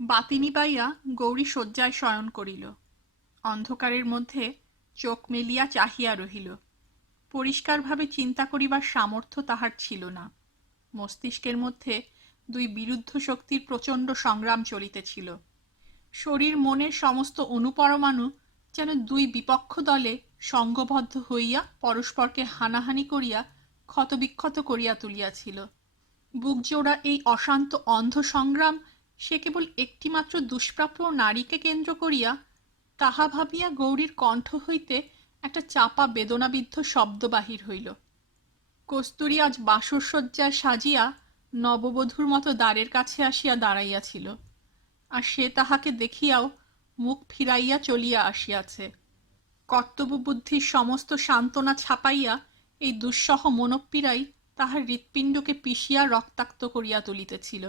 বাতি নিবাইয়া গৌরী শয্যায় শয়ন করিল। অন্ধকারের মধ্যে চোখ মেলিয়া চাহিয়া রহিল। পরিষ্কারভাবে চিন্তা করিবার সামর্থ্য তাহার ছিল না। মস্তিষ্কের মধ্যে দুই বিরুদ্ধ শক্তির প্রচণ্ড সংগ্রাম চলিতেছিল। শরীর মনের সমস্ত অনুপরমাণু যেন দুই বিপক্ষ দলে সঙ্গবদ্ধ হইয়া পরস্পরকে হানাহানি করিয়া ক্ষতবিক্ষত করিয়া তুলিয়াছিল। বুকজোড়া এই অশান্ত অন্ধ সংগ্রাম সে কেবল একটিমাত্র দুষ্প্রাপ্য নারীকে কেন্দ্র করিয়া, তাহা ভাবিয়া গৌরীর কণ্ঠ হইতে একটা চাপা বেদনাবিদ্ধ শব্দ বাহির হইল। কস্তুরী আজ বাসরসজ্জায় সাজিয়া নববধূর মতো দ্বারের কাছে আসিয়া দাঁড়াইয়াছিল, আর সে তাহাকে দেখিয়াও মুখ ফিরাইয়া চলিয়া আসিয়াছে। কর্তব্যবুদ্ধির সমস্ত সান্ত্বনা ছাপাইয়া এই দুঃসহ মনোপীড়াই তাহার হৃৎপিণ্ডকে পিষিয়া রক্তাক্ত করিয়া তুলিতেছিল।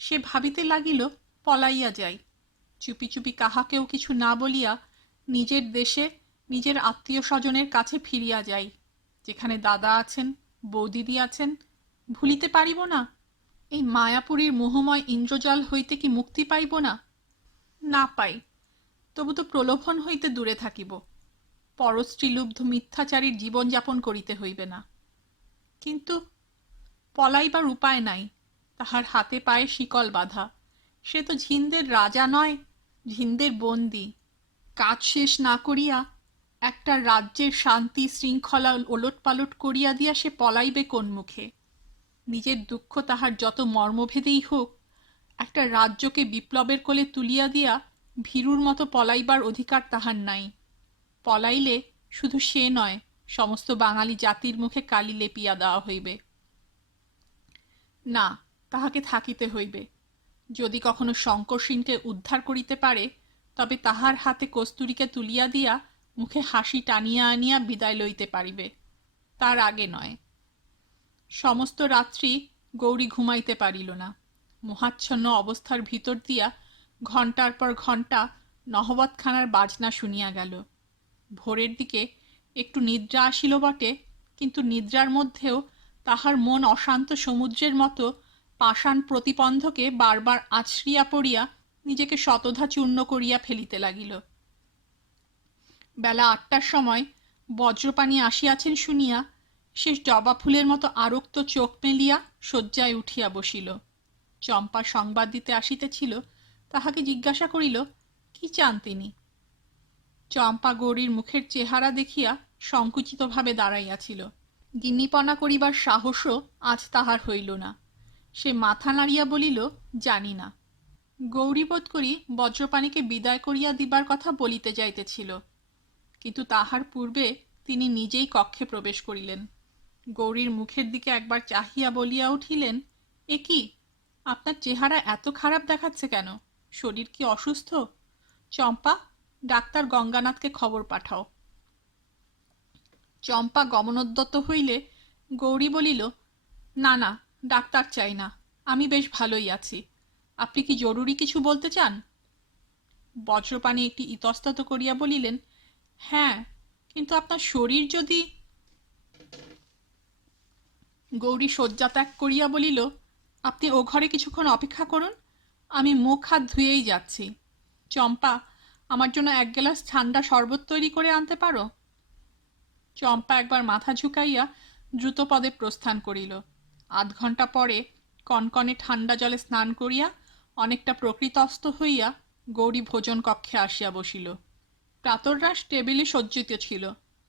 সে ভাবিতে লাগিল, পলাইয়া যাই, চুপি চুপি কাহাকেও কিছু না বলিয়া নিজের দেশে নিজের আত্মীয় স্বজনের কাছে ফিরিয়া যাই, যেখানে দাদা আছেন, বৌদিদি আছেন। ভুলিতে পারিব না? এই মায়াপুরীর মোহময় ইন্দ্রজাল হইতে কি মুক্তি পাইব না? না পাই, তবু তো প্রলোভন হইতে দূরে থাকিব। পরস্ত্রীলুব্ধ মিথ্যাচারীর জীবনযাপন করিতে হইবে না। কিন্তু পলাইবার উপায় নাই। তাহার হাতে পায়ে শিকল বাঁধা। সে তো ঝিন্দের রাজা নয়, ঝিন্দের বন্দী। কাজ শেষ না করিয়া একটা রাজ্যের শান্তি শৃঙ্খলা ওলটপালট করিয়া দিয়া সে পলাইবে কোন মুখে? নিজের দুঃখ তাহার যত মর্মভেদেই হোক, একটা রাজ্যকে বিপ্লবের কোলে তুলিয়া দিয়া ভীরুর মতো পলাইবার অধিকার তাহার নাই। পলাইলে শুধু সে নয়, সমস্ত বাঙালি জাতির মুখে কালি লেপিয়া দেওয়া হইবে। না, তাহাকে থাকিতে হইবে। যদি কখনো শঙ্করসিংকে উদ্ধার করিতে পারে, তবে তাহার হাতে কস্তুরীকে তুলিয়া দিয়া মুখে হাসি টানিয়া আনিয়া বিদায় লইতে পারিবে, তার আগে নয়। সমস্ত রাত্রি গৌরী ঘুমাইতে পারিল না। মোহাচ্ছন্ন অবস্থার ভিতর দিয়া ঘণ্টার পর ঘণ্টা নহবতখানার বাজনা শুনিয়া গেল। ভোরের দিকে একটু নিদ্রা আসিল বটে, কিন্তু নিদ্রার মধ্যেও তাহার মন অশান্ত সমুদ্রের মতো পাষাণ প্রতিবন্ধকে বারবার আছড়িয়া পড়িয়া নিজেকে শতধা চূর্ণ করিয়া ফেলিতে লাগিল। বেলা ৮টার সময় বজ্রপাণি আসিয়াছেন শুনিয়া সে জবা ফুলের মতো আরক্ত চোখ মেলিয়া শয্যায় উঠিয়া বসিল। চম্পা সংবাদ দিতে আসিতেছিল, তাহাকে জিজ্ঞাসা করিল, কি চান তিনি? চম্পা গৌরীর মুখের চেহারা দেখিয়া সংকুচিতভাবে দাঁড়াইয়াছিল। গিন্নিপনা করিবার সাহসও আজ তাহার হইল না। সে মাথা নাড়িয়া বলিল, জানি না। গৌরী বোধ করি বজ্রপাণিকে বিদায় করিয়া দিবার কথা বলিতে যাইতেছিল, কিন্তু তাহার পূর্বে তিনি নিজেই কক্ষে প্রবেশ করিলেন। গৌরীর মুখের দিকে একবার চাহিয়া বলিয়া উঠিলেন, এ কি, আপনার চেহারা এত খারাপ দেখাচ্ছে কেন? শরীর কি অসুস্থ? চম্পা, ডাক্তার গঙ্গানাথকে খবর পাঠাও। চম্পা গমনোদ্যত হইলে গৌরী বলিল, না না, ডাক্তার চাই না, আমি বেশ ভালোই আছি। আপনি কি জরুরি কিছু বলতে চান? বজ্রপাণি একটি ইতস্তত করিয়া বলিলেন, হ্যাঁ, কিন্তু আপনার শরীর যদি। গৌরী শয্যা ত্যাগ করিয়া বলিল, আপনি ও ঘরে কিছুক্ষণ অপেক্ষা করুন, আমি মুখ হাত ধুয়েই যাচ্ছি। চম্পা, আমার জন্য এক গ্লাস ঠান্ডা শরবত তৈরি করে আনতে পারো? চম্পা একবার মাথা ঝুঁকাইয়া দ্রুত পদে প্রস্থান করিল। আধ ঘণ্টা পরে কনকনে ঠান্ডা জলে স্নান করিয়া অনেকটা প্রকৃতস্থ হইয়া গৌরী ভোজন কক্ষে আসিয়া বসিল। প্রাতরাশ টেবিলে সজ্জিত ছিল,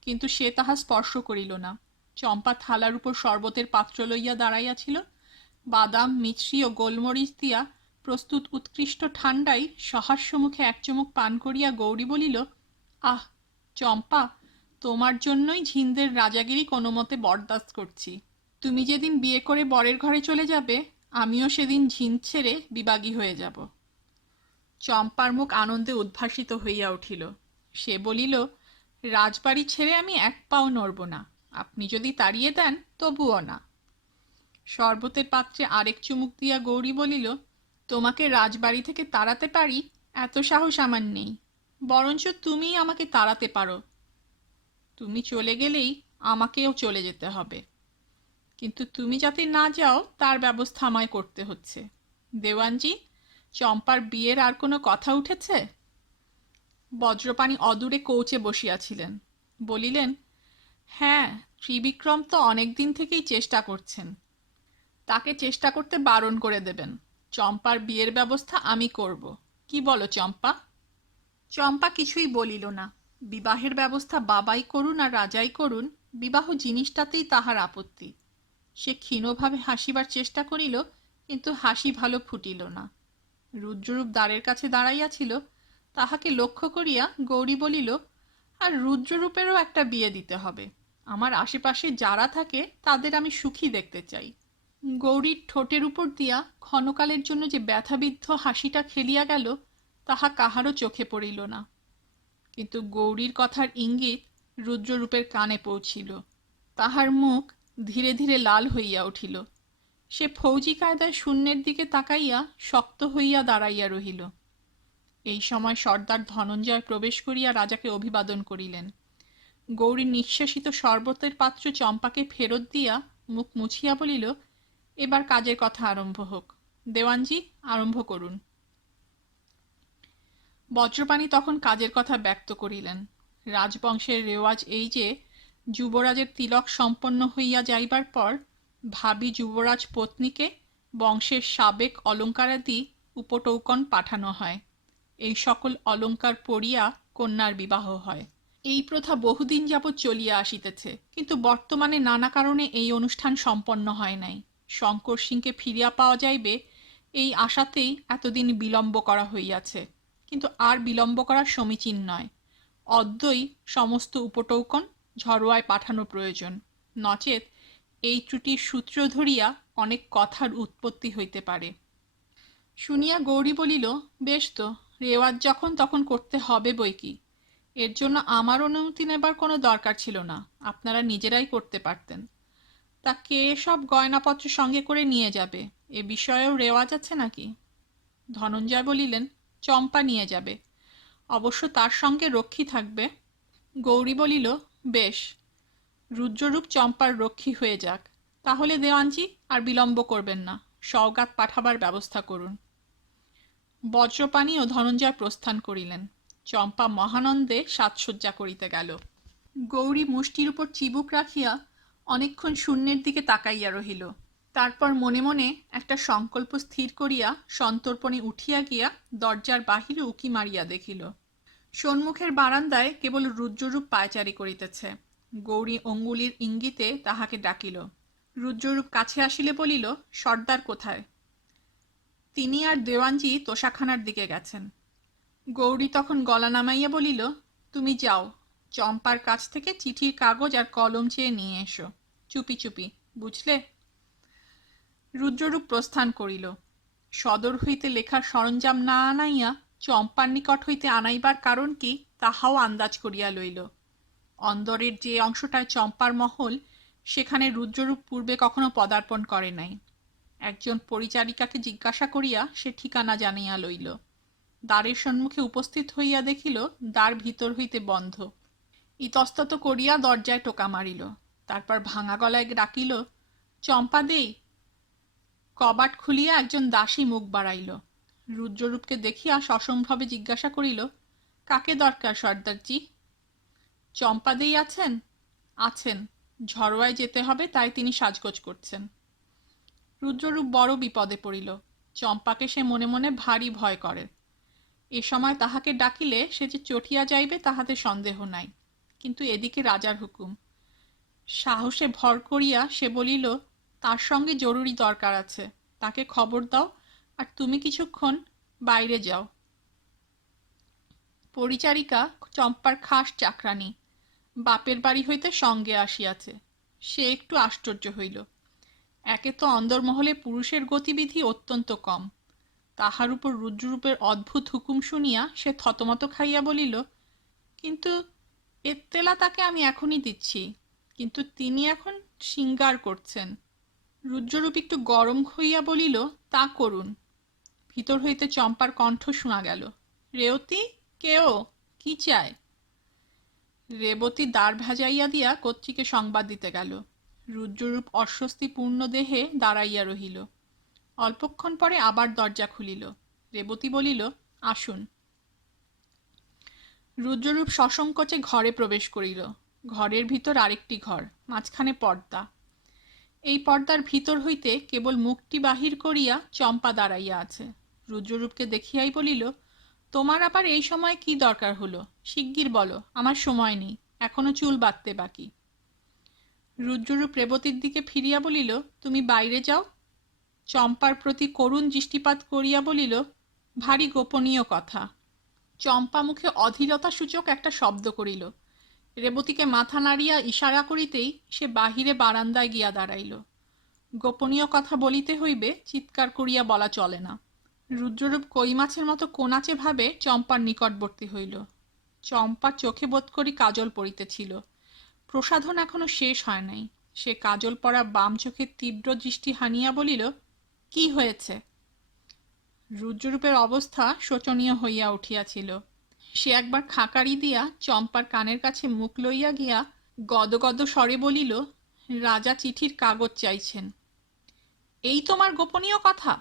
কিন্তু সে তাহা স্পর্শ করিল না। চম্পা থালার উপর শরবতের পাত্র লইয়া দাঁড়াইয়াছিল। বাদাম, মিছরি ও গোলমরিচ দিয়া প্রস্তুত উৎকৃষ্ট ঠান্ডাই সহাস্য মুখে এক চুমুক পান করিয়া গৌরী বলিল, আহ চম্পা, তোমার জন্যই ঝিন্দের রাজাগিরি কোনো মতে বরদাস্ত করছি। তুমি যেদিন বিয়ে করে বরের ঘরে চলে যাবে, আমিও সেদিন ঝিন্দ ছেড়ে বিবাগী হয়ে যাব। চম্পার মুখ আনন্দে উদ্ভাসিত হইয়া উঠিল। সে বলিল, রাজবাড়ি ছেড়ে আমি এক পাও নড়ব না, আপনি যদি তাড়িয়ে দেন তবুও না। শরবতের পাত্রে আরেক চুমুক দিয়া গৌরী বলিল, তোমাকে রাজবাড়ি থেকে তাড়াতে পারি এত সাহস আমার নেই, বরঞ্চ তুমিই আমাকে তাড়াতে পারো। তুমি চলে গেলেই আমাকেও চলে যেতে হবে, কিন্তু তুমি যাতে না যাও তার ব্যবস্থা আমায় করতে হচ্ছে। দেওয়ানজি, চম্পার বিয়ের আর কোনো কথা উঠেছে? বজ্রপাণি অদূরে কৌচে বসিয়াছিলেন, বলিলেন, হ্যাঁ, ত্রিবিক্রম তো অনেক দিন থেকেই চেষ্টা করছেন। তাকে চেষ্টা করতে বারণ করে দেবেন। চম্পার বিয়ের ব্যবস্থা আমি করব। কি বলো চম্পা? চম্পা কিছুই বলিল না। বিবাহের ব্যবস্থা বাবাই করুন আর রাজাই করুন, বিবাহ জিনিসটাতেই তাহার আপত্তি। সে ক্ষীণভাবে হাসিবার চেষ্টা করিল, কিন্তু হাসি ভালো ফুটিল না। রুদ্ররূপ দ্বারের কাছে দাঁড়াইয়াছিল, তাহাকে লক্ষ্য করিয়া গৌরী বলিল, আর রুদ্ররূপেরও একটা বিয়ে দিতে হবে। আমার আশেপাশে যারা থাকে তাদের আমি সুখী দেখতে চাই। গৌরীর ঠোঁটের উপর দিয়া ক্ষণকালের জন্য যে ব্যথাবিদ্ধ হাসিটা খেলিয়া গেল, তাহা কাহারও চোখে পড়িল না। কিন্তু গৌরীর কথার ইঙ্গিত রুদ্ররূপের কানে পৌঁছিল। তাহার মুখ ধীরে ধীরে লাল হইয়া উঠিল। সে ফৌজি কায়দায় শূন্যের দিকে তাকাইয়া শক্ত হইয়া দাঁড়াইয়া রহিল। এই সময় সর্দার ধনঞ্জয় প্রবেশ করিয়া রাজাকে অভিবাদন করিলেন। গৌরী নিঃশেষিত শরবতের পাত্র চম্পাকে ফেরত দিয়া মুখ মুছিয়া বলিল, এবার কাজের কথা আরম্ভ হোক। দেওয়ানজি, আরম্ভ করুন। বজ্রপাণি তখন কাজের কথা ব্যক্ত করিলেন। রাজবংশের রেওয়াজ এই যে, যুবরাজের তিলক সম্পন্ন হইয়া যাইবার পর ভাবী যুবরাজ পত্নীকে বংশের সাবেক অলঙ্কারাদি উপটৌকন পাঠানো হয়। এই সকল অলঙ্কার পরিয়া কন্যার বিবাহ হয়। এই প্রথা বহুদিন যাবৎ চলিয়া আসিতেছে, কিন্তু বর্তমানে নানা কারণে এই অনুষ্ঠান সম্পন্ন হয় নাই। শঙ্কর সিংকে ফিরিয়া পাওয়া যাইবে এই আশাতেই এতদিন বিলম্ব করা হইয়াছে, কিন্তু আর বিলম্ব করা সমীচীন নয়। অদ্যই সমস্ত উপটৌকন ঝরোয়ায় পাঠানো প্রয়োজন, নচেত এই ত্রুটির সূত্র ধরিয়া অনেক কথার উৎপত্তি হইতে পারে। শুনিয়া গৌরী বলিল, বেশ তো, রেওয়াজ যখন তখন করতে হবে বই কি। এর জন্য আমার অনুমতি নেবার কোনো দরকার ছিল না, আপনারা নিজেরাই করতে পারতেন। তা কে সব গয়নাপত্র সঙ্গে করে নিয়ে যাবে, এ বিষয়েও রেওয়াজ আছে নাকি? ধনঞ্জয় বলিলেন, চম্পা নিয়ে যাবে, অবশ্য তার সঙ্গে রক্ষী থাকবে। গৌরী বলিল, বেশ, রুদ্ররূপ চম্পার রক্ষী হয়ে যাক। তাহলে দেওয়ানজি, আর বিলম্ব করবেন না, সওগাত পাঠাবার ব্যবস্থা করুন। বজ্রপাণি ও ধনঞ্জয় প্রস্থান করিলেন। চম্পা মহানন্দে সাজসজ্জা করিতে গেল। গৌরী মুষ্টির উপর চিবুক রাখিয়া অনেকক্ষণ শূন্যের দিকে তাকাইয়া রহিল। তারপর মনে মনে একটা সংকল্প স্থির করিয়া সন্তর্পণে উঠিয়া গিয়া দরজার বাহিরে উকি মারিয়া দেখিল। সম্মুখের বারান্দায় কেবল রুদ্ররূপ পায়চারি করিতেছে। গৌরী অঙ্গুলির ইঙ্গিতে তাহাকে ডাকিল। রুদ্ররূপ কাছে আসিলে বলিল, সর্দার কোথায়? তিনি আর দেওয়ানজি তোষাখানার দিকে গেছেন। গৌরী তখন গলা নামাইয়া বলিল, তুমি যাও, চম্পার কাছ থেকে চিঠির কাগজ আর কলম চেয়ে নিয়ে এসো, চুপি চুপি, বুঝলে? রুদ্ররূপ প্রস্থান করিল। সদর হইতে লেখার সরঞ্জাম না আনাইয়া চম্পার নিকট হইতে আনাইবার কারণ কি তাহাও আন্দাজ করিয়া লইল। অন্দরের যে অংশটায় চম্পার মহল, সেখানে রুদ্ররূপ পূর্বে কখনো পদার্পণ করে নাই। একজন পরিচারিকাকে জিজ্ঞাসা করিয়া সে ঠিকানা জানিয়া লইল। দ্বারের সম্মুখে উপস্থিত হইয়া দেখিল দ্বার ভিতর হইতে বন্ধ। ইতস্তত করিয়া দরজায় টোকা মারিল। তারপর ভাঙা গলায় ডাকিল, চম্পা দেই। কবাট খুলিয়া একজন দাসী মুখ বাড়াইল। রুদ্ররূপকে দেখিয়া সসম্ভবে জিজ্ঞাসা করিল, কাকে দরকার সর্দারজি? চম্পা দেই আছেন? আছেন, ঝরোয়ায় যেতে হবে, তাই তিনি সাজগোজ করছেন। রুদ্ররূপ বড় বিপদে পড়িল। চম্পাকে সে মনে মনে ভারী ভয় করে। এ সময় তাহাকে ডাকিলে সে যে চটিয়া যাইবে তাহাতে সন্দেহ নাই, কিন্তু এদিকে রাজার হুকুম। সাহসে ভর করিয়া সে বলিল, তার সঙ্গে জরুরি দরকার আছে, তাকে খবর দাও, আর তুমি কিছুক্ষণ বাইরে যাও। পরিচারিকা চম্পার খাস চাকরানী, বাপের বাড়ি হইতে সঙ্গে আসিয়াছে। সে একটু আশ্চর্য হইল। একে তো অন্দরমহলে পুরুষের গতিবিধি অত্যন্ত কম, তাহার উপর রুদ্ররূপের অদ্ভুত হুকুম শুনিয়া সে থতমত খাইয়া বলিল, কিন্তু এত্তেলা তাকে আমি এখনই দিচ্ছি, কিন্তু তিনি এখন সিঙ্গার করছেন। রুদ্ররূপ একটু গরম হইয়া বলিল, তা করুন। ভিতর হইতে চম্পার কণ্ঠ শোনা গেল, রেওতী, কেও, কি চায়? রেবতী দ্বার ভেজাইয়া দিয়া কর্ত্রীকে সংবাদ দিতে গেল। রুদ্ররূপ অস্বস্তিপূর্ণ দেহে দাঁড়াইয়া রহিল। অল্পক্ষণ পরে আবার দরজা খুলিল। রেবতী বলিল, আসুন। রুদ্ররূপ সসংকোচে ঘরে প্রবেশ করিল। ঘরের ভিতর আরেকটি ঘর, মাঝখানে পর্দা। এই পর্দার ভিতর হইতে কেবল মুখটি বাহির করিয়া চম্পা দাঁড়াইয়া আছে। রুদ্ররূপকে দেখিয়াই বলিল, তোমার আবার এই সময় কি দরকার হলো? শিগগির বলো, আমার সময় নেই, এখনো চুল বাঁধতে বাকি। রুদ্ররূপ রেবতীর দিকে ফিরিয়া বলিল, তুমি বাইরে যাও। চম্পার প্রতি করুণ দৃষ্টিপাত করিয়া বলিল, ভারী গোপনীয় কথা। চম্পা মুখে অধীরতা সূচক একটা শব্দ করিল। রেবতীকে মাথা নাড়িয়া ইশারা করিতেই সে বাহিরে বারান্দায় গিয়া দাঁড়াইল। গোপনীয় কথা বলিতে হইবে, চিৎকার করিয়া বলা চলে না। রুদ্ররূপ কই মাছের মতো কোনাচে ভাবে চম্পার নিকটবর্তী হইল। চম্পা চোখে বোধ করি কাজল পড়িতেছিল। প্রসাধন এখনো শেষ হয় নাই। সে কাজল পরা বাম চোখের তীব্র দৃষ্টি হানিয়া বলিল, কি হয়েছে? রুদ্ররূপের অবস্থা শোচনীয় হইয়া উঠিয়াছিল। সে একবার খাকারি দিয়া চম্পার কানের কাছে মুখ লইয়া গিয়া গদগদ স্বরে বলিল, রাজা চিঠির কাগজ চাইছেন। এই তোমার গোপনীয় কথা?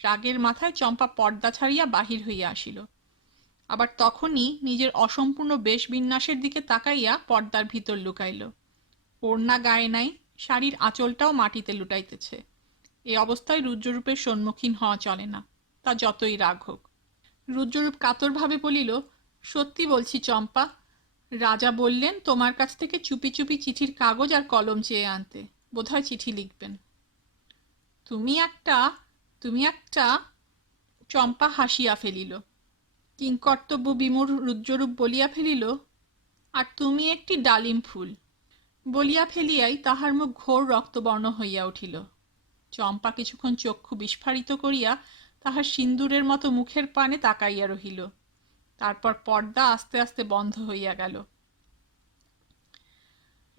রাগের মাথায় চম্পা পর্দা ছাড়িয়া বাহির হইয়া আসিল। আবার তখনই নিজের অসম্পূর্ণ বেশ বিন্যাসের দিকে তাকাইয়া পর্দার ভিতর লুকাইল। ওড়না গায়ে নাই, শাড়ির আঁচলটাও মাটিতে লুটাইতেছে। এ অবস্থায় রুদ্ররূপের সম্মুখীন হওয়া চলে না, তা যতই রাগ হোক। রুদ্ররূপ কাতরভাবে বলিল, সত্যি বলছি চম্পা, রাজা বললেন তোমার কাছ থেকে চুপি চুপি চিঠির কাগজ আর কলম চেয়ে আনতে, বোধহয় চিঠি লিখবেন। তুমি একটা চম্পা হাসিয়া ফেলিল। কিংকর্তব্য বিমূঢ় রুদ্ররূপ বলিয়া ফেলিল, আর তুমি একটি ডালিম ফুল। বলিয়া ফেলিয়াই তাহার মুখ ঘোর রক্তবর্ণ হইয়া উঠিল। চম্পা কিছুক্ষণ চক্ষু বিস্ফারিত করিয়া তাহার সিন্দুরের মতো মুখের পানে তাকাইয়া রহিল। তারপর পর্দা আস্তে আস্তে বন্ধ হইয়া গেল।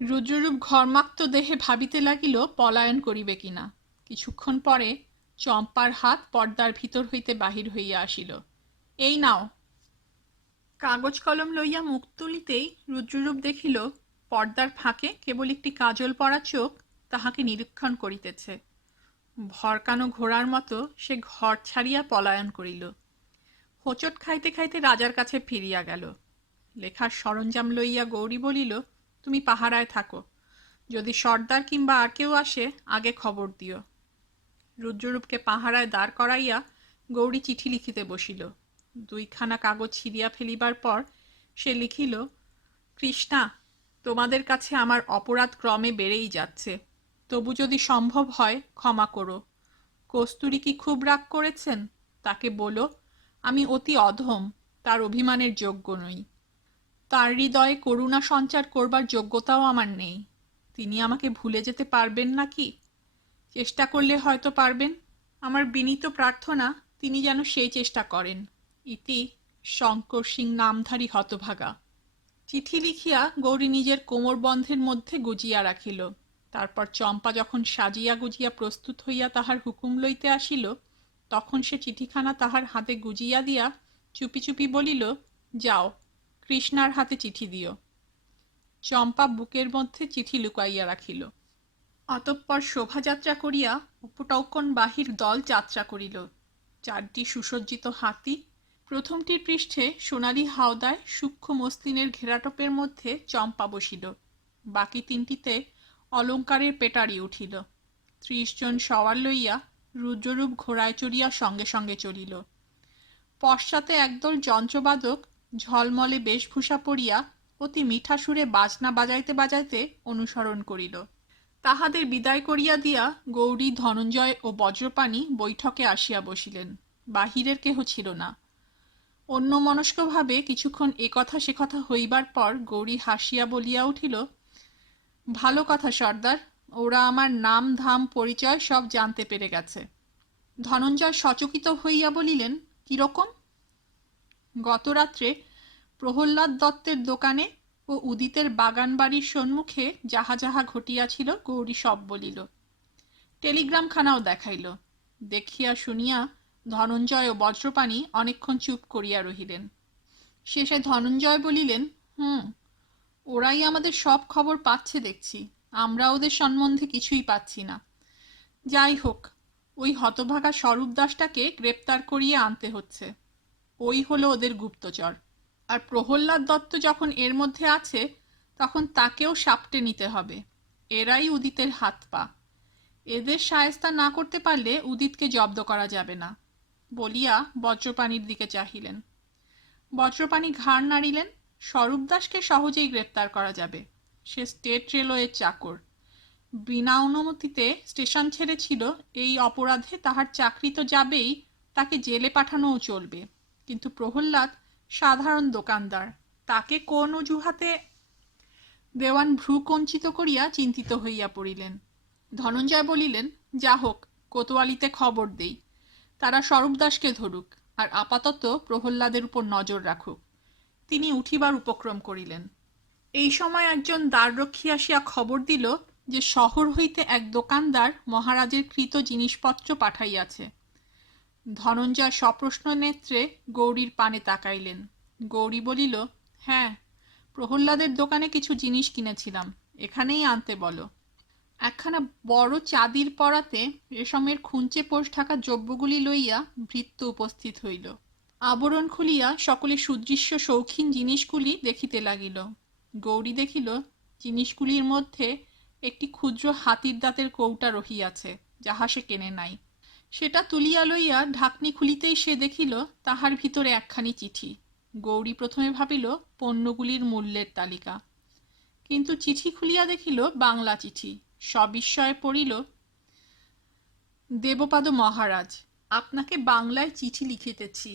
রুদ্ররূপ ঘর্মাক্ত দেহে ভাবিতে লাগিল পলায়ন করিবে কিনা। কিছুক্ষণ পরে চম্পার হাত পর্দার ভিতর হইতে বাহির হইয়া আসিল। এই নাও। কাগজ কলম লইয়া মুখ তুলিতেই রুদ্ররূপ দেখিল পর্দার ফাঁকে কেবল একটি কাজল পরা চোখ তাহাকে নিরীক্ষণ করিতেছে। ভরকানো ঘোড়ার মতো সে ঘর ছাড়িয়া পলায়ন করিল। হোঁচট খাইতে খাইতে রাজার কাছে ফিরিয়া গেল। লেখার সরঞ্জাম লইয়া গৌরী বলিল, তুমি পাহারায় থাকো, যদি সর্দার কিংবা আর কেউ আসে আগে খবর দিও। রুদ্ররূপকে পাহারায় দাঁড় করাইয়া গৌরী চিঠি লিখিতে বসিল। দুইখানা কাগজ ছিঁড়িয়া ফেলিবার পর সে লিখিল, কৃষ্ণা, তোমাদের কাছে আমার অপরাধ ক্রমে বেড়েই যাচ্ছে, তবু যদি সম্ভব হয় ক্ষমা করো। কস্তুরী কি খুব রাগ করেছেন? তাকে বলো আমি অতি অধম, তার অভিমানের যোগ্য নই। তার হৃদয়ে করুণা সঞ্চার করবার যোগ্যতাও আমার নেই। তিনি আমাকে ভুলে যেতে পারবেন নাকি? চেষ্টা করলে হয়তো পারবেন। আমার বিনীত প্রার্থনা তিনি যেন সেই চেষ্টা করেন। ইতি শঙ্কর সিং নামধারী হতভাগা। চিঠি লিখিয়া গৌরী নিজের কোমরবন্ধের মধ্যে গুজিয়া রাখিল। তারপর চম্পা যখন সাজিয়া গুজিয়া প্রস্তুত হইয়া তাহার হুকুম লইতে আসিল, তখন সে চিঠিখানা তাহার হাতে গুজিয়া দিয়া চুপি চুপি বলিল, যাও, কৃষ্ণার হাতে চিঠি দিও। চম্পা বুকের মধ্যে চিঠি লুকাইয়া রাখিল। অতঃপর শোভাযাত্রা করিয়া উপটৌকন বাহির দল যাত্রা করিল। 4টি সুসজ্জিত হাতি, প্রথমটির পৃষ্ঠে সোনালি হাওদায় সূক্ষ্ম মসলিনের ঘেরাটোপের মধ্যে চম্পা বসিল। বাকি 3টিতে অলঙ্কারের পেটারি উঠিল। 30 জন সওয়ার লইয়া রুদ্ররূপ ঘোড়ায় চড়িয়া সঙ্গে সঙ্গে চলিল। পশ্চাতে একদল যন্ত্রবাদক ঝলমলে বেশভূষা পরিয়া অতি মিঠা সুরে বাজনা বাজাইতে বাজাইতে অনুসরণ করিল। তাহাদের বিদায় করিয়া দিয়া গৌরী, ধনঞ্জয় ও বজ্রপাণি বৈঠকে আসিয়া বসিলেন। বাহিরের কেহ ছিল না। অন্যমনস্কভাবে কিছুক্ষণ এ কথা সে কথা হইবার পর গৌরী হাসিয়া বলিয়া উঠিল, ভালো কথা সর্দার, ওরা আমার নাম ধাম পরিচয় সব জানতে পেরে গেছে। ধনঞ্জয় সচকিত হইয়া বলিলেন, কিরকম? গতরাত্রে প্রহ্লাদ দত্তের দোকানে ও উদিতের বাগান বাড়ির সম্মুখে যাহা যাহা ঘটিয়াছিল গৌরী সব বলিল। টেলিগ্রামখানাও দেখাইল। দেখিয়া শুনিয়া ধনঞ্জয় ও বজ্রপাণি অনেকক্ষণ চুপ করিয়া রহিলেন। শেষে ধনঞ্জয় বলিলেন, ওরাই আমাদের সব খবর পাচ্ছে দেখছি, আমরা ওদের সম্বন্ধে কিছুই পাচ্ছি না। যাই হোক, ওই হতভাগা স্বরূপ দাসটাকে গ্রেপ্তার করিয়ে আনতে হচ্ছে। ওই হলো ওদের গুপ্তচর। আর প্রহ্লাদ দত্ত যখন এর মধ্যে আছে, তখন তাকেও সাপটে নিতে হবে। এরাই উদিতের হাত পা। এদের শায়েস্তা না করতে পারলে উদিতকে জব্দ করা যাবে না, বলিয়া বজ্রপাণির দিকে চাহিলেন। বজ্রপাণি ঘাড় নাড়িলেন। স্বরূপ দাসকে সহজেই গ্রেপ্তার করা যাবে। সে স্টেট রেলওয়ের চাকর, বিনা অনুমতিতে স্টেশন ছেড়েছিল। এই অপরাধে তাহার চাকরি তো যাবেই, তাকে জেলে পাঠানোও চলবে। কিন্তু প্রহ্লাদ সাধারণ দোকানদার, তাকে কোন অজুহাতে? দেওয়ান ভ্রু কঞ্চিত করিয়া চিন্তিত হইয়া পড়িলেন। ধনঞ্জয় বলিলেন, যা হোক, কোতোয়ালিতে খবর দেই, তারা স্বরূপ দাসকে ধরুক, আর আপাতত প্রহ্লাদের উপর নজর রাখুক। তিনি উঠিবার উপক্রম করিলেন। এই সময় একজন দ্বাররক্ষী আসিয়া খবর দিল যে শহর হইতে এক দোকানদার মহারাজের কৃত জিনিসপত্র পাঠাইয়াছে। ধনঞ্জয় সপ্রশ্ন নেত্রে গৌরীর পানে তাকাইলেন। গৌরী বলিল, হ্যাঁ, প্রহ্লাদের দোকানে কিছু জিনিস কিনেছিলাম, এখানেই আনতে বলো। একখানা বড় চাঁদির পরাতে রেশমের খুঞ্চে পোষ ঢাকা দ্রব্যগুলি লইয়া ভৃত্য উপস্থিত হইল। আবরণ খুলিয়া সকলে সুদৃশ্য শৌখিন জিনিসগুলি দেখিতে লাগিল। গৌরী দেখিল জিনিসগুলির মধ্যে একটি ক্ষুদ্র হাতির দাঁতের কৌটা রহিয়াছে, যাহা সে কেনে নাই। সেটা তুলিয়া লইয়া ঢাকনি খুলিতেই সে দেখিল তাহার ভিতরে একখানি চিঠি। গৌরী প্রথমে ভাবিল পণ্যগুলির মূল্যের তালিকা, কিন্তু চিঠি খুলিয়া দেখিল বাংলা চিঠি। সবিস্ময়ে পড়িল, দেবপাদ মহারাজ, আপনাকে বাংলায় চিঠি লিখিতেছি,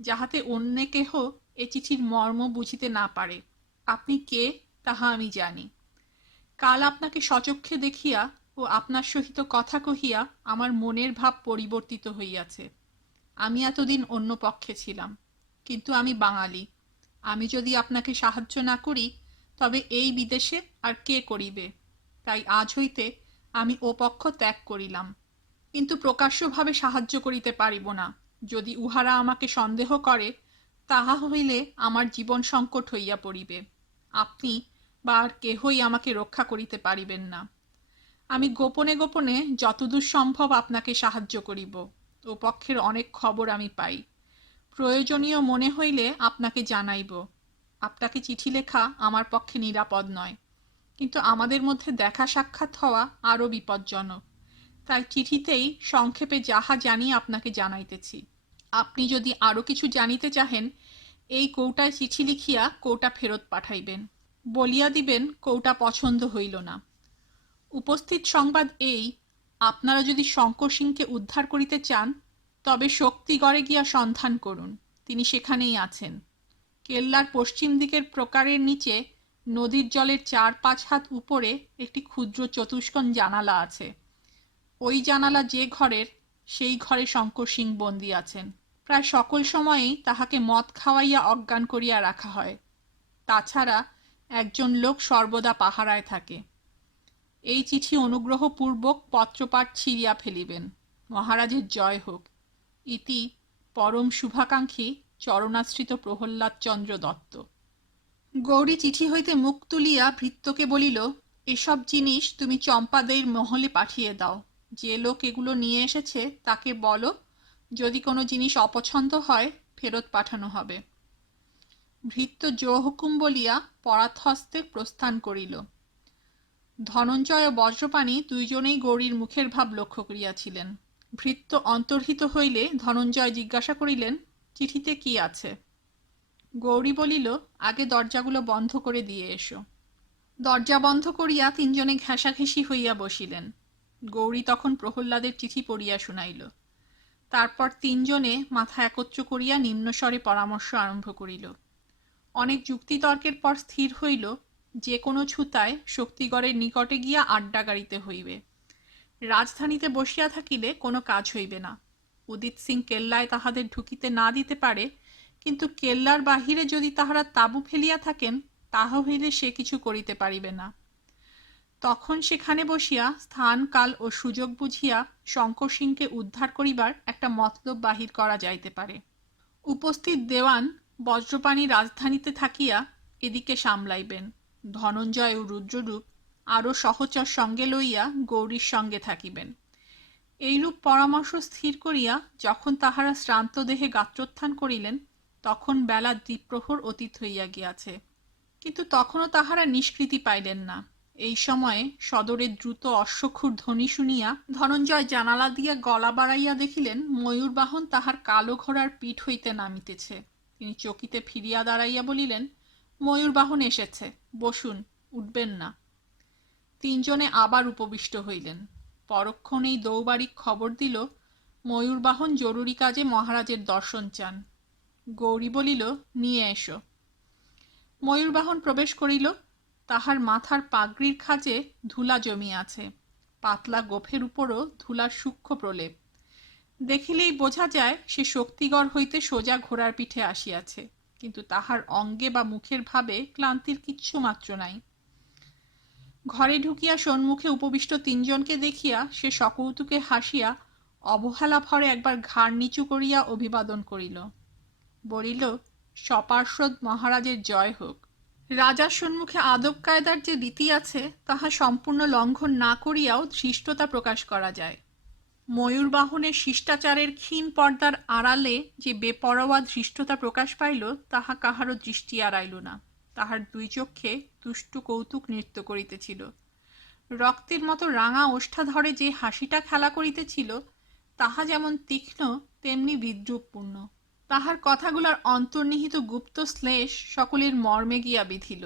যাহাতে অন্য কেহ এ চিঠির মর্ম বুঝিতে না পারে। আপনি কে তাহা আমি জানি। কাল আপনাকে সচক্ষে দেখিয়া ও আপনার সহিত কথা কহিয়া আমার মনের ভাব পরিবর্তিত হইয়াছে। আমি এতদিন অন্য পক্ষে ছিলাম, কিন্তু আমি বাঙালি। আমি যদি আপনাকে সাহায্য না করি, তবে এই বিদেশে আর কে করিবে? তাই আজ হইতে আমি ও পক্ষ ত্যাগ করিলাম। কিন্তু প্রকাশ্যভাবে সাহায্য করিতে পারিব না। যদি উহারা আমাকে সন্দেহ করে, তাহা হইলে আমার জীবন সংকট হইয়া পড়িবে। আপনি বা আর কেহই আমাকে রক্ষা করিতে পারিবেন না। আমি গোপনে গোপনে যতদূর সম্ভব আপনাকে সাহায্য করিব। ও পক্ষের অনেক খবর আমি পাই। প্রয়োজনীয় মনে হইলে আপনাকে জানাইব। আপনাকে চিঠি লেখা আমার পক্ষে নিরাপদ নয়, কিন্তু আমাদের মধ্যে দেখা সাক্ষাৎ হওয়া আরও বিপজ্জনক। তাই চিঠিতেই সংক্ষেপে যাহা জানি আপনাকে জানাইতেছি। আপনি যদি আরও কিছু জানিতে চাহেন, এই কৌটায় চিঠি লিখিয়া কৌটা ফেরত পাঠাইবেন। বলিয়া দিবেন কৌটা পছন্দ হইল না। উপস্থিত সংবাদ এই, আপনারা যদি শঙ্কর সিংকে উদ্ধার করিতে চান, তবে শক্তিগড়ে গিয়া সন্ধান করুন, তিনি সেখানেই আছেন। কেল্লার পশ্চিম দিকের প্রকারের নিচে নদীর জলের 4-5 হাত উপরে একটি ক্ষুদ্র চতুষ্কোণ জানালা আছে। ওই জানালা যে ঘরের, সেই ঘরে শঙ্কর সিং বন্দী আছেন। প্রায় সকল সময়েই তাহাকে মদ খাওয়াইয়া অজ্ঞান করিয়া রাখা হয়। তাছাড়া একজন লোক সর্বদা পাহারায় থাকে। এই চিঠি অনুগ্রহপূর্বক পত্রপাঠ ছিঁড়িয়া ফেলিবেন। মহারাজের জয় হোক। ইতি পরম শুভাকাঙ্ক্ষী চরণাশ্রিত প্রহ্লাদ চন্দ্র দত্ত। গৌরী চিঠি হইতে মুখ তুলিয়া ভৃত্যকে বলিল, এসব জিনিস তুমি চম্পাদের মহলে পাঠিয়ে দাও। যে লোক এগুলো নিয়ে এসেছে তাকে বলো, যদি কোনো জিনিস অপছন্দ হয় ফেরত পাঠানো হবে। ভৃত্য জো হুকুম বলিয়া পরাথহস্তে প্রস্থান করিল। ধনঞ্জয় ও বজ্রপাণি দুইজনেই গৌরীর মুখের ভাব লক্ষ্য করিয়াছিলেন। ভৃত্য অন্তর্হিত হইলে ধনঞ্জয় জিজ্ঞাসা করিলেন, চিঠিতে কি আছে? গৌরী বলিল, আগে দরজাগুলো বন্ধ করে দিয়ে এসো। দরজা বন্ধ করিয়া তিনজনে ঘেঁষাঘেঁষি হইয়া বসিলেন। গৌরী তখন প্রহ্লাদের চিঠি পড়িয়া শুনাইল। তারপর তিনজনে মাথা একত্র করিয়া নিম্নস্বরে পরামর্শ আরম্ভ করিল। অনেক যুক্তিতর্কের পর স্থির হইল, যে কোনো ছুতায় শক্তিগড়ের নিকটে গিয়া আড্ডা গাড়িতে হইবে। রাজধানীতে বসিয়া থাকিলে কোনো কাজ হইবে না। উদিত সিং কেল্লায় তাহাদের ঢুকিতে না দিতে পারে, কিন্তু কেল্লার বাহিরে যদি তাহারা তাঁবু ফেলিয়া থাকেন, তাহা হইলে সে কিছু করিতে পারিবে না। তখন সেখানে বসিয়া স্থান কাল ও সুযোগ বুঝিয়া শঙ্কর সিংকে উদ্ধার করিবার একটা মতলব বাহির করা যাইতে পারে। উপস্থিত দেওয়ান বজ্রপাণি রাজধানীতে থাকিয়া এদিকে সামলাইবেন। ধনঞ্জয় ও রুদ্ররূপ আরও সহচর সঙ্গে লইয়া গৌরীর সঙ্গে থাকিবেন। এইরূপ পরামর্শ স্থির করিয়া যখন তাহারা শ্রান্ত দেহে গাত্রোত্থান করিলেন, তখন বেলা দ্বিপ্রহর অতীত হইয়া গিয়াছে। কিন্তু তখনও তাহারা নিষ্কৃতি পাইলেন না। এই সময়ে সদরের দ্রুত অশ্বক্ষুর ধ্বনি শুনিয়া ধনঞ্জয় জানালা দিয়া গলা বাড়াইয়া দেখিলেন ময়ূরবাহন তাহার কালো ঘোড়ার পিঠ হইতে নামিতেছে। তিনি চকিতে ফিরিয়া দাঁড়াইয়া বলিলেন, ময়ূরবাহন এসেছে, বসুন, উঠবেন না। তিনজনে আবার উপবিষ্ট হইলেন। পরক্ষণেই দৌবারিক খবর দিল, ময়ূরবাহন জরুরি কাজে মহারাজের দর্শন চান। গৌরী বলিল, নিয়ে এসো। ময়ূরবাহন প্রবেশ করিল। তাহার মাথার পাগড়ির খাঁজে ধুলা জমিয়াছে, পাতলা গোফের উপরও ধুলার সূক্ষ্ম প্রলেপ। দেখিলেই বোঝা যায় সে শক্তিগড় হইতে সোজা ঘোড়ার পিঠে আসিয়াছে, কিন্তু তাহার অঙ্গে বা মুখের ভাবে ক্লান্তির কিচ্ছু মাত্র নাই। ঘরে ঢুকিয়া সম্মুখে উপবিষ্ট তিনজনকে দেখিয়া সে সকৌতুকে হাসিয়া অবহেলা ভরে একবার ঘাড় নিচু করিয়া অভিবাদন করিল। বলিল, সপার্ষদ মহারাজের জয় হোক। রাজার সম্মুখে আদব কায়দার যে রীতি আছে তাহা সম্পূর্ণ লঙ্ঘন না করিয়াও ধৃষ্টতা প্রকাশ করা যায়। ময়ূরবাহনের শিষ্টাচারের ক্ষীণ পর্দার আড়ালে যে বেপরোয়া ধৃষ্টতা প্রকাশ পাইল তাহা কাহারও দৃষ্টি এড়াইল না। তাহার দুই চক্ষে দুষ্টু কৌতুক নৃত্য করিতেছিল। রক্তের মতো রাঙা ওষ্ঠাধরে যে হাসিটা খেলা করিতেছিল তাহা যেমন তীক্ষ্ণ তেমনি বিদ্রুপপূর্ণ। তাহার কথাগুলার অন্তর্নিহিত গুপ্ত শ্লেষ সকলের মর্মে গিয়া বিঁধিল।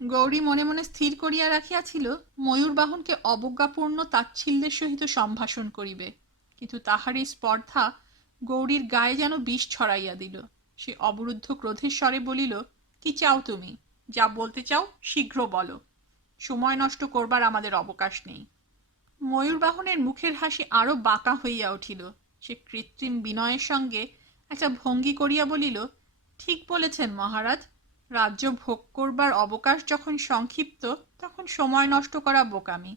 গৌরী মনে মনে স্থির করিয়া রাখিয়াছিল ময়ূরবাহনকে অবজ্ঞাপূর্ণ তাচ্ছিল্যের সহিত সম্ভাষণ করিবে, কিন্তু তাহার এই স্পর্ধা গৌরীর গায়ে যেন বিষ ছড়াইয়া দিল। সে অবরুদ্ধ ক্রোধের স্বরে বলিল, কি চাও তুমি? যা বলতে চাও শীঘ্র বলো, সময় নষ্ট করবার আমাদের অবকাশ নেই। ময়ূরবাহনের মুখের হাসি আরো বাঁকা হইয়া উঠিল। সে কৃত্রিম বিনয়ের সঙ্গে একটা ভঙ্গি করিয়া বলিল, ঠিক বলেছেন মহারাজ, রাজ্য ভোগ করবার অবকাশ যখন সংক্ষিপ্ত তখন সময় নষ্ট করা বোকামি।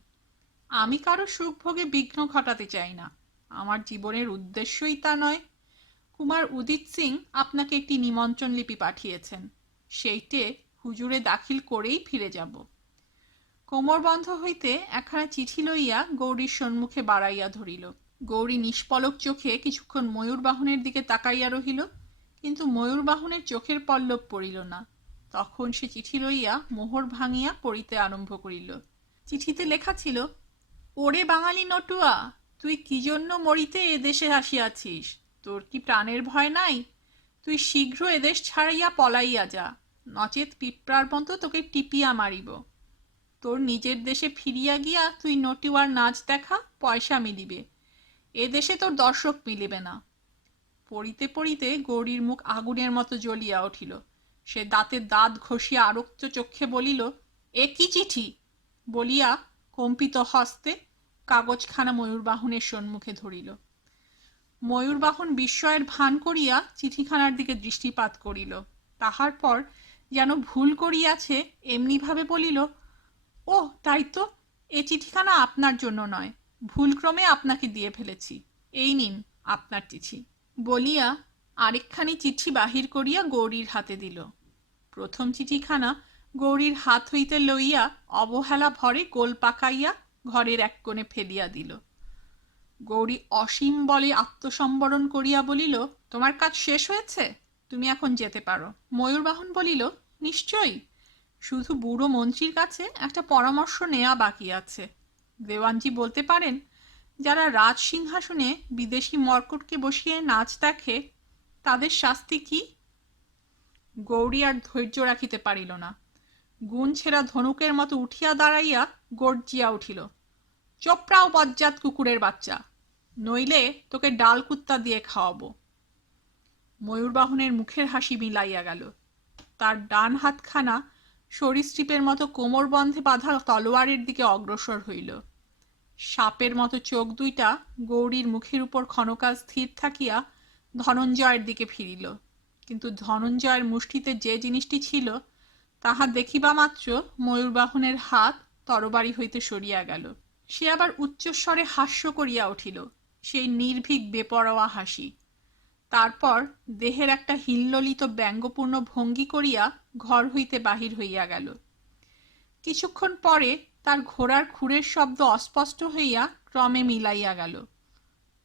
আমি কারো সুখ ভোগে বিঘ্ন ঘটাতে চাই না, আমার জীবনের উদ্দেশ্যই তা নয়। কুমার উদিত সিং আপনাকে একটি নিমন্ত্রণ লিপি পাঠিয়েছেন, সেইটে হুজুরে দাখিল করেই ফিরে যাব। কোমরবন্ধ হইতে একখানা চিঠি লইয়া গৌরীর সম্মুখে বাড়াইয়া ধরিল। গৌরী নিষ্পলক চোখে কিছুক্ষণ ময়ূরবাহনের দিকে তাকাইয়া রহিল, কিন্তু ময়ূরবাহনের চোখের পল্লব পড়িল না। তখন সে চিঠি লইয়া মোহর ভাঙিয়া পড়িতে আরম্ভ করিল। চিঠিতে লেখা ছিল, ওরে বাঙালি নটুয়া, তুই কি জন্য মরিতে এদেশে আসিয়াছিস? তোর কি প্রাণের ভয় নাই? তুই শীঘ্র এদেশ ছাড়িয়া পলাইয়া যা, নচেত পিঁপড়ার মতো তোকে টিপিয়া মারিব। তোর নিজের দেশে ফিরিয়া গিয়া তুই নটুয়ার নাচ দেখা, পয়সা মিলিবে, এ দেশে তোর দর্শক মিলিবে না। পড়িতে পড়িতে গৌরীর মুখ আগুনের মতো জ্বলিয়া উঠিল। সে দাঁতে দাঁত ঘষিয়া আরক্ত চক্ষে বলিল, এ কি চিঠি? বলিয়া কম্পিত হস্তে কাগজখানা ময়ূরবাহনের সম্মুখে ধরিল। ময়ূরবাহন বিস্ময়ের ভান করিয়া চিঠিখানার দিকে দৃষ্টিপাত করিল। তাহার পর যেন ভুল করিয়াছে এমনিভাবে বলিল, ও তাই তো, এ চিঠিখানা আপনার জন্য নয়, ভুলক্রমে আপনাকে দিয়ে ফেলেছি, এই নিন আপনার চিঠি। বলিয়া আরেকখানি চিঠি বাহির করিয়া গৌরীর হাতে দিল। প্রথম চিঠিখানা গৌরীর হাত হইতে লইয়া অবহেলা ভরে গোল পাকাইয়া ঘরের এক কোণে ফেলিয়া দিল। গৌরী অসীম বলে আত্মসম্বরণ করিয়া বলিল, তোমার কাজ শেষ হয়েছে, তুমি এখন যেতে পারো। ময়ূরবাহন বলিল, নিশ্চয়ই, শুধু বুড়ো মন্ত্রীর কাছে একটা পরামর্শ নেওয়া বাকি আছে। দেওয়ানজি বলতে পারেন, যারা রাজ সিংহাসনে বিদেশি মর্কটকে বসিয়ে নাচ দেখে তাদের শাস্তি কি? গৌরী আর ধৈর্য রাখিতে পারিল না। গুণ ছেঁড়া ধনুকের মতো উঠিয়া দাঁড়াইয়া গর্জিয়া উঠিল, চোপড়াও বজ্জাত কুকুরের বাচ্চা, নইলে তোকে ডাল কুত্তা দিয়ে খাওয়াবো। ময়ূরবাহনের মুখের হাসি মিলাইয়া গেল। তার ডান হাতখানা সরীসৃপের মতো কোমরবন্ধে বাঁধা তলোয়ারের দিকে অগ্রসর হইল। সাপের মতো চোখ দুইটা গৌরীর মুখের উপর ক্ষণকাল স্থির থাকিয়া ধনঞ্জয়ের দিকে ফিরিল, কিন্তু ধনঞ্জয়ের মুষ্টিতে যে জিনিসটি ছিল তাহা দেখিবা মাত্র ময়ূরবাহনের হাত তরবারি হইতে সরিয়া গেল। সে আবার উচ্চস্বরে হাস্য করিয়া উঠিল, সেই নির্ভীক বেপরোয়া হাসি। তারপর দেহের একটা হিল্লোলিত ব্যঙ্গপূর্ণ ভঙ্গি করিয়া ঘর হইতে বাহির হইয়া গেল। কিছুক্ষণ পরে তার ঘোড়ার খুরের শব্দ অস্পষ্ট হইয়া ক্রমে মিলাইয়া গেল।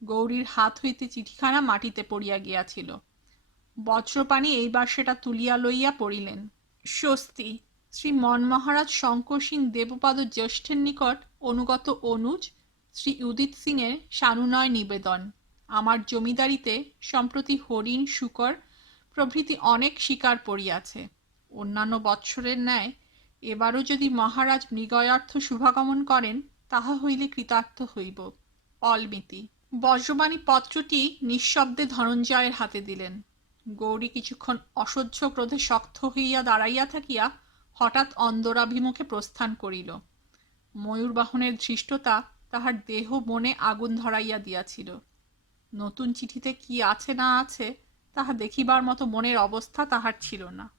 গৌরীর হাত হইতে চিঠিখানা মাটিতে পড়িয়া গিয়াছিল। বজ্রপাণি এইবার সেটা তুলিয়া লইয়া পড়িলেন। স্বস্তি। শ্রী মনমহারাজ শঙ্কর সিং দেবপাদ জ্যেষ্ঠের নিকট অনুগত অনুজ শ্রী উদিত সিংয়ের সানুনয় নিবেদন। আমার জমিদারিতে সম্প্রতি হরিণ, শূকর প্রভৃতি অনেক শিকার পড়িয়াছে। অন্যান্য বৎসরের ন্যায় এবারও যদি মহারাজ মৃগয়ার্থ শুভাগমন করেন, তাহা হইলে কৃতার্থ হইব। অলমিতি। বজ্রবাণী পত্রটি নিঃশব্দে ধনঞ্জয়ের হাতে দিলেন। গৌরী কিছুক্ষণ অসহ্য ক্রোধে শক্ত হইয়া দাঁড়াইয়া থাকিয়া হঠাৎ অন্দরাভিমুখে প্রস্থান করিল। ময়ূরবাহনের ধৃষ্টতা তাহার দেহ মনে আগুন ধরাইয়া দিয়াছিল। নতুন চিঠিতে কি আছে না আছে তাহা দেখিবার মতো মনের অবস্থা তাহার ছিল না।